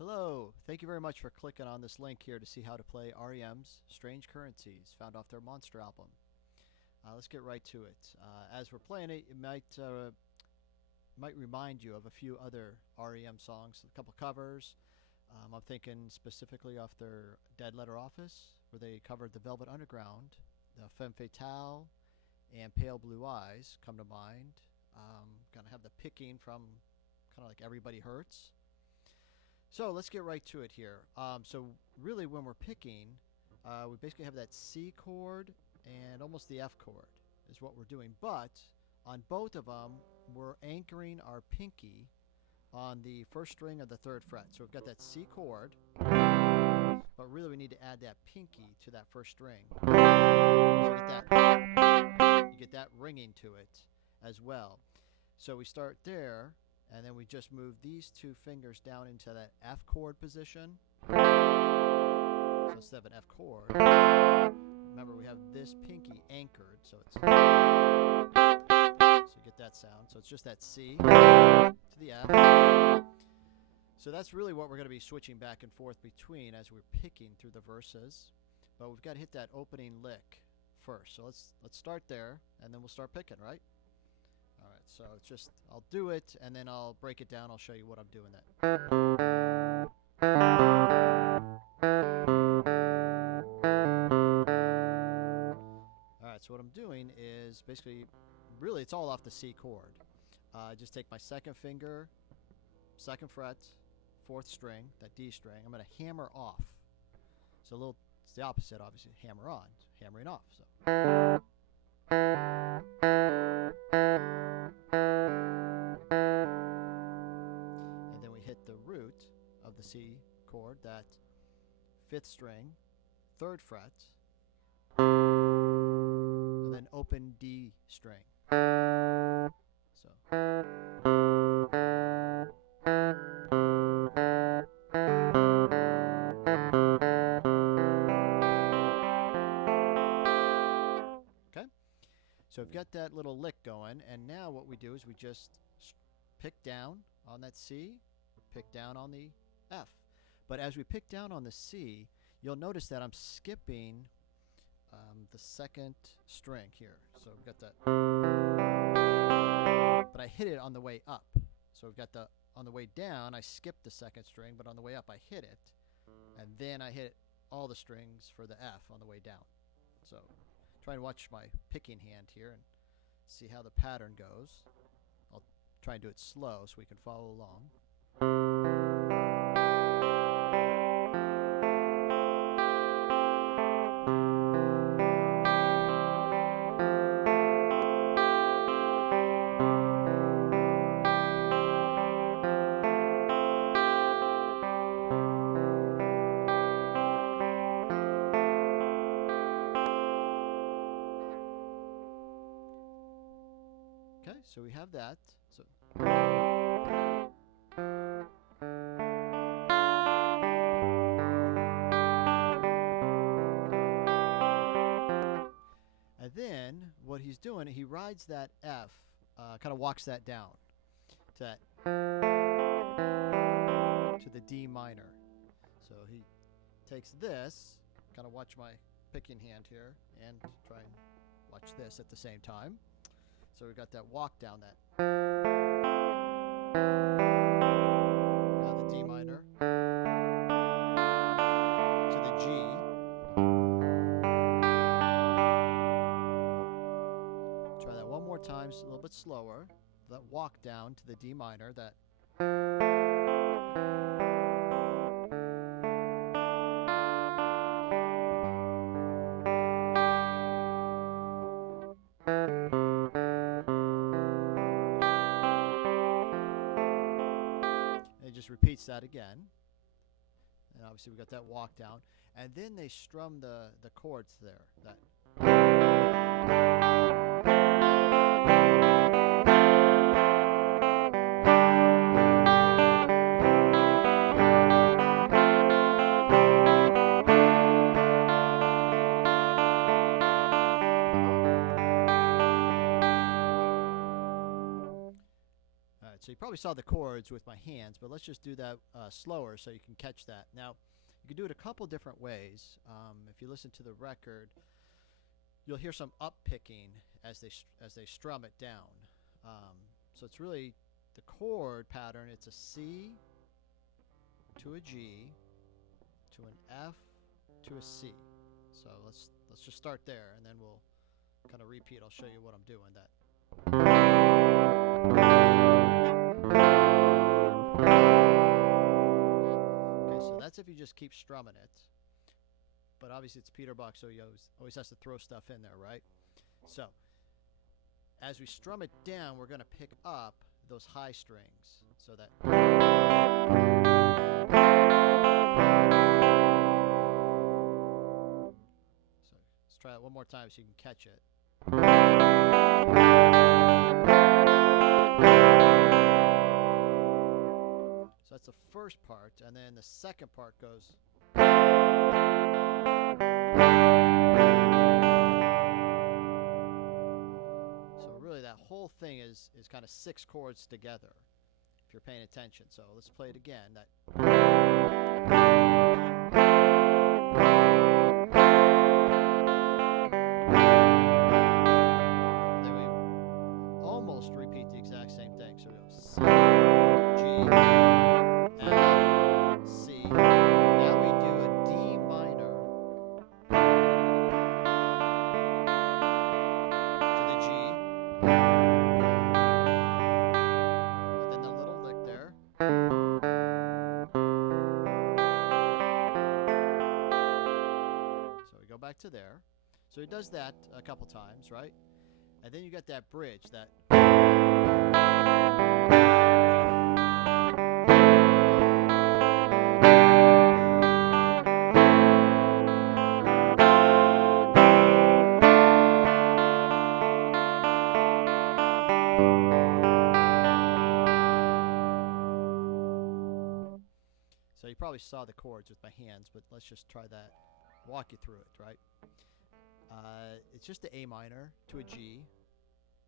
Hello, thank you very much for clicking on this link here to see how to play R.E.M's Strange Currencies, found off their Monster album. Let's get right to it. As we're playing it, it might remind you of a few other R.E.M songs, a couple covers. I'm thinking specifically off their Dead Letter Office, where they covered the Velvet Underground, the Femme Fatale, and Pale Blue Eyes come to mind. Gonna have the picking from kind of like Everybody Hurts. So let's get right to it here. So really when we're picking, we basically have that C chord and almost the F chord is what we're doing. But on both of them, we're anchoring our pinky on the first string of the third fret. So we've got that C chord, but really we need to add that pinky to that first string. So you get that ringing to it as well. So we start there. And then we just move these two fingers down into that F chord position. So instead of an F chord, remember we have this pinky anchored, so you get that sound. So it's just that C to the F. So that's really what we're going to be switching back and forth between as we're picking through the verses. But we've got to hit that opening lick first. So let's start there, and then we'll start picking, right? Alright, so it's just, I'll do it, and then I'll break it down. I'll show you what I'm doing that. Alright, so what I'm doing is basically, really it's all off the C chord. Just take my second finger, second fret, fourth string, that D string. I'm going to hammer off. So it's the opposite, obviously, hammer on, hammering off. So. And then we hit the root of the C chord, that fifth string, third fret, and then open D string. So. Okay? So we've got that little lick going, and now what we do is we just pick down on that C, pick down on the F. But as we pick down on the C, you'll notice that I'm skipping the second string here. So we've got that. But I hit it on the way up. So we've got on the way down, I skipped the second string, but on the way up I hit it. And then I hit all the strings for the F on the way down. So try and watch my picking hand here and see how the pattern goes. I'll try and do it slow so we can follow along. Okay, so we have that. So and then what he's doing, he rides that F, kind of walks that down to the D minor. So he takes this, kind of watch my picking hand here, and try and watch this at the same time. So we got that walk down that. Now the D minor to the G. Try that one more time, a little bit slower. That walk down to the D minor, that. Just repeats that again, and obviously we got that walk down, and then they strum the chords there. That. Alright, so you probably saw the chords with my hands, but let's just do that slower so you can catch that. Now, you can do it a couple different ways. If you listen to the record, you'll hear some up picking as they strum it down. So it's really the chord pattern. It's a C to a G to an F to a C. So let's just start there, and then we'll kind of repeat. I'll show you what I'm doing. That. Okay, so that's if you just keep strumming it. But obviously it's Peter Buck, so he always has to throw stuff in there, right? So as we strum it down, we're going to pick up those high strings. So that. So let's try it one more time so you can catch it. So that's the first part, and then the second part goes. So really that whole thing is kind of 6 chords together, if you're paying attention. So let's play it again. That. Then we almost repeat the exact same thing. So we go C, G, F, C. Now we do a D minor to the G, and then the little lick there. So we go back to there. So he does that a couple times, right? And then you got that bridge, that. So you probably saw the chords with my hands, but let's just try that. Walk you through it, right? It's just the A minor to a G,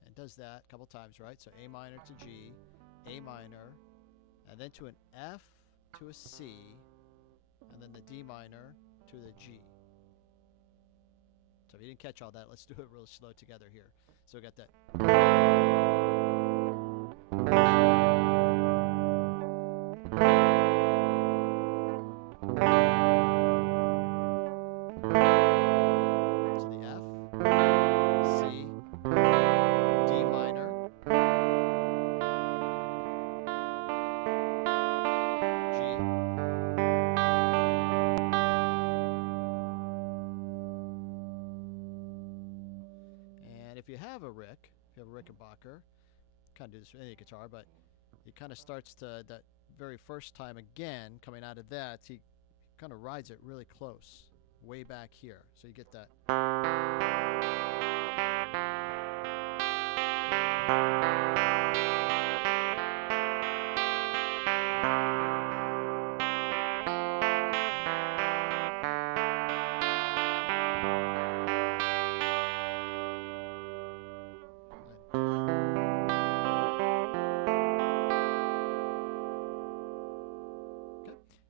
and does that a couple times, right? So A minor to G, A minor, and then to an F to a C, and then the D minor to the G. So if you didn't catch all that, let's do it real slow together here. So we got that. If you have a Rickenbacker, kind of do this with any guitar, but he kind of starts to, that very first time again, coming out of that, he kind of rides it really close, way back here. So you get that.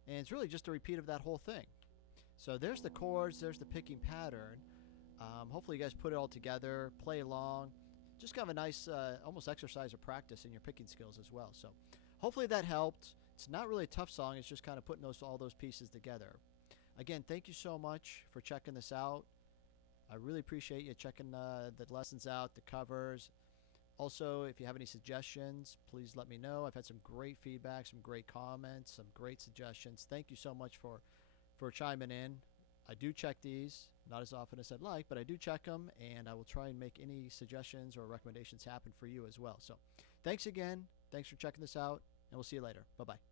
And it's really just a repeat of that whole thing. So there's the chords, there's the picking pattern. Hopefully you guys put it all together, play along. Just kind of a nice almost exercise or practice in your picking skills as well. So hopefully that helped. It's not really a tough song. It's just kind of putting all those pieces together. Again, thank you so much for checking this out. I really appreciate you checking the lessons out, the covers. Also, if you have any suggestions, please let me know. I've had some great feedback, some great comments, some great suggestions. Thank you so much for chiming in. I do check these, not as often as I'd like, but I do check them, and I will try and make any suggestions or recommendations happen for you as well. So thanks again. Thanks for checking this out, and we'll see you later. Bye-bye.